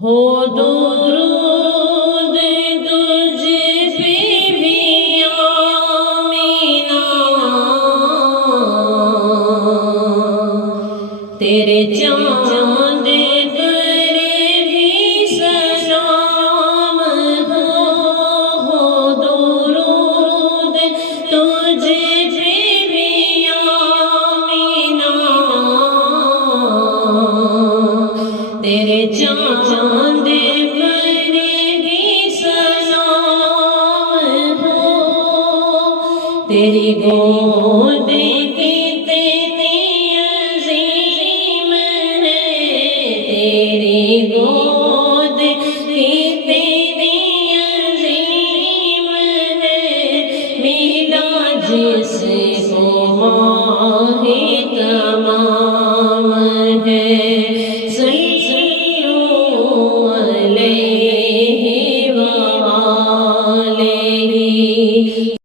ہو درود تجھ پہ بھی آمینہ، تیرے چاند پر بھی سلام ہو درود تجھ پہ بھی آمینہ، تیرے چاند پر بھی سلام ہو، تیری گود کتنی عظیم ہے، تیری گود کتنی عظیم ہے، ملا جس کو ماہ تمام ہے، علیہ وآلہ